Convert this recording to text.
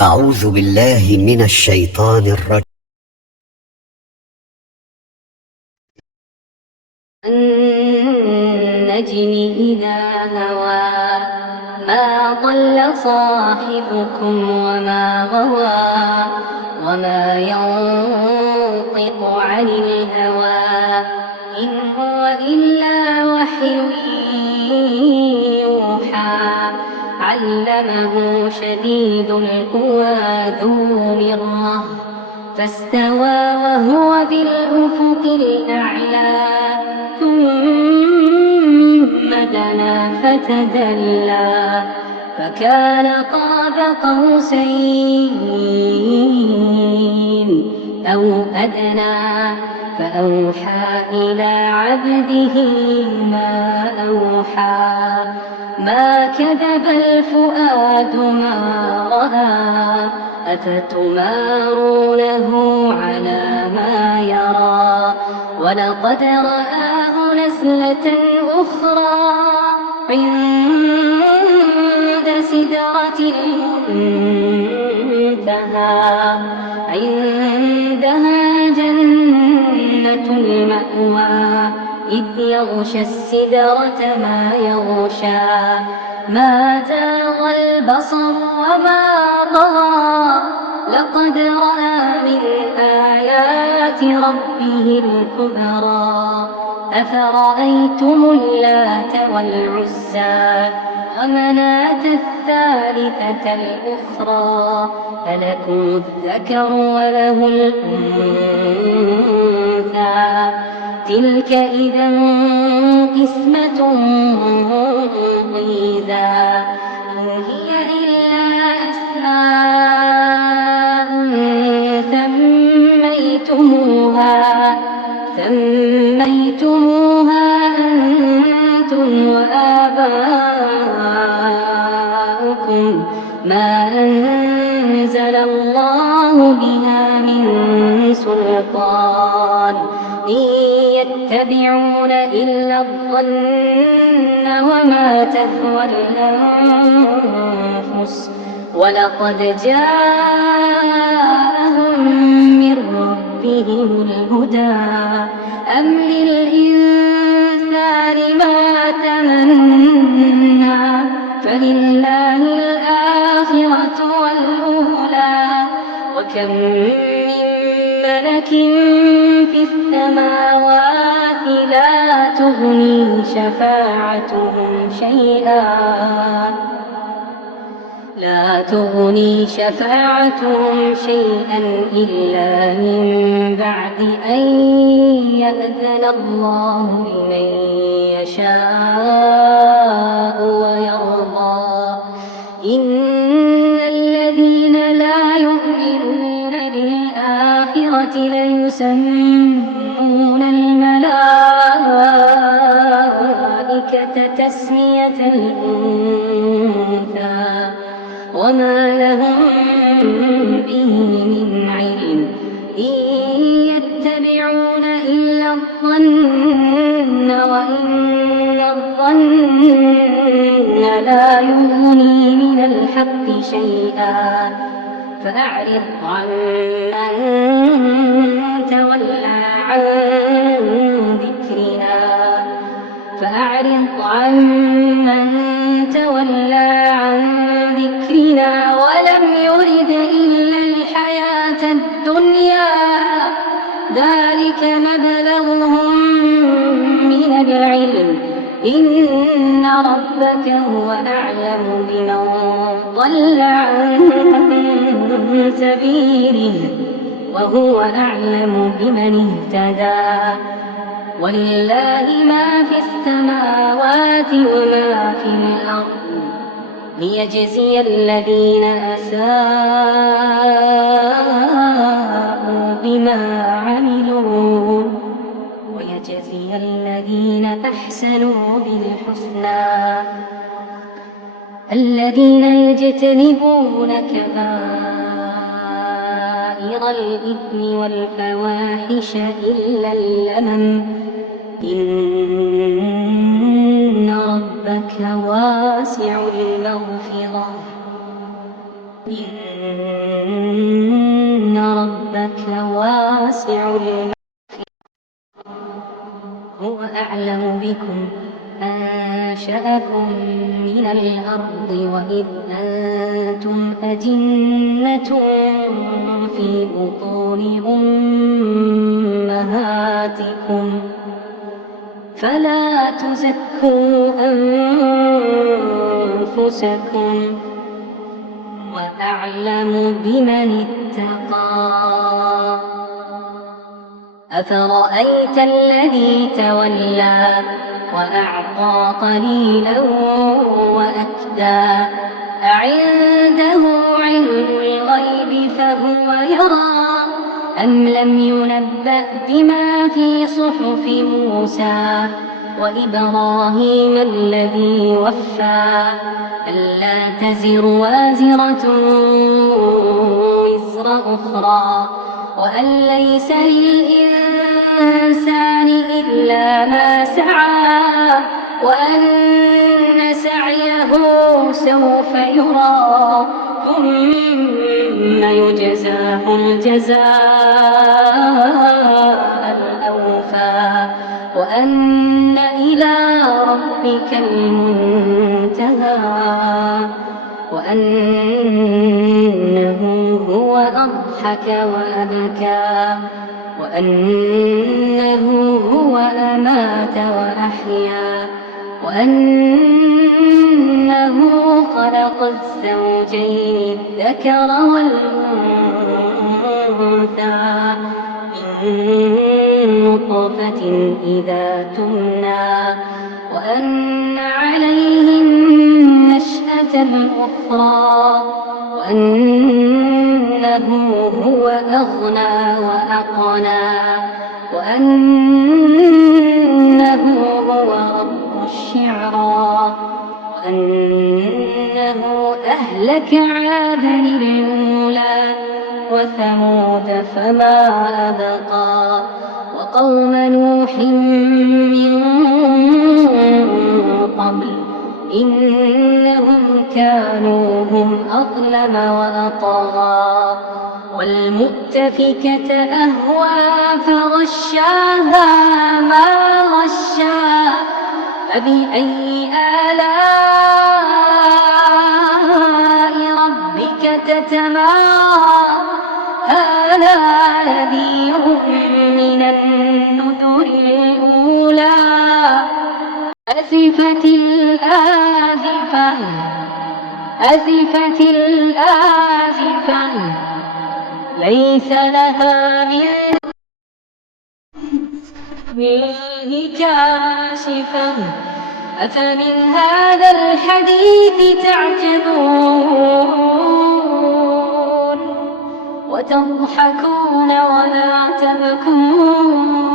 أعوذ بالله من الشيطان الرجيم. النجم إذا هوى ما ضل صاحبكم وما غوى وما ينطق عن الهوى إن هو إلا وحي يوحى علمه شديد القوى ذو مرة فاستوى وهو بالأفق الأعلى ثم دنا فتدلى فكان قاب قوسين أو أدنى فأوحى إلى عبده ما أوحى ما كذب الفؤاد ما رأى أفتمارونه على ما يرى ولقد رآه نزلة أخرى عند سدرة المنتهى عندها جنة المأوى إذ يغشى السدرة ما يغشى ما زاغ البصر وما طغى لقد رأى من آيات ربه الكبرى أفرأيتم اللات والعزى ومناة الثالثة الأخرى ألكم الذكر وله الأنثى تلك إذا قسمة ضيزى إن هي إلا أسماء سميتموها أنتم وآباؤكم ما أنزل الله بها من سلطان إن يتبعون إلا الظن وما تهوى الأنفس ولقد جاءهم من ربهم الهدى أم للإنسان ما تمنى فلله الآخرة والأولى وكم من ملك في السماوات لا تغني شفاعتهم شيئا إلا من بعد أن يأذن الله لمن يشاء ويرضى إن الذين لا يؤمنون بالآخرة ليسمون الملائكة تسمية الأنثى وما لهم به من علم إن يتبعون إلا الظن وإن الظن لا يغني من الحق شيئا فأعرض عمن تولى عن ذكرنا ولم يرد إلا الحياة الدنيا ذلك مبلغهم من العلم إن ربك هو أعلم بمن ضل عن سبيله وهو أعلم بمن اهتدى ولله ما في السماوات وما في الأرض ليجزي الذين أساءوا بما عملوا ويجزي الذين أحسنوا بالحسنى الذين يجتنبون كبائر الإثم والفواحش إلا اللمم إن ربك واسع المغفرة إن ربك واسع المغفرة هو أعلم بكم أنشأكم من الأرض وإذ أنتم أجنة في بطون أمهاتكم فلا تزكوا أنفسكم وأعلم بمن اتقى أفرأيت الذي تولى وأعطى قليلا وأكدى أعنده علم الغيب فهو يرى أم لم ينبأ بما في صحف موسى وإبراهيم الذي وفى ألا تزر وازرة وزر أخرى وأن ليس للإنسان إلا ما سعى وأن سعيه سوف يرى ثم يجزاه الجزاء الأوفى وأن إلى ربك المنتهى وأنه هو أضحك وأبكى وأنه هو أمات وأحيا وأنه خلق الزوجين الذكر والأنثى من نطفة إذا تمنى وأن عليه النشأة الأخرى وأنه هو أغنى وأقنى وأنه هو رب الشعرى وأنه أهلك عادا الأولى وثمود فما أبقى وقوم نوح من قبل إنهم كانوا هم أظلم وأطغى والمؤتفكة أهوى فغشاها ما غشا فبأي آلاء ربك تتمارى هذا نذير من النذر الأولى أزفت الآزفة أزفت الآزفة ليس لها من دونه كاشفة أفمن هذا الحديث تعجبون وتضحكون ولا تبكون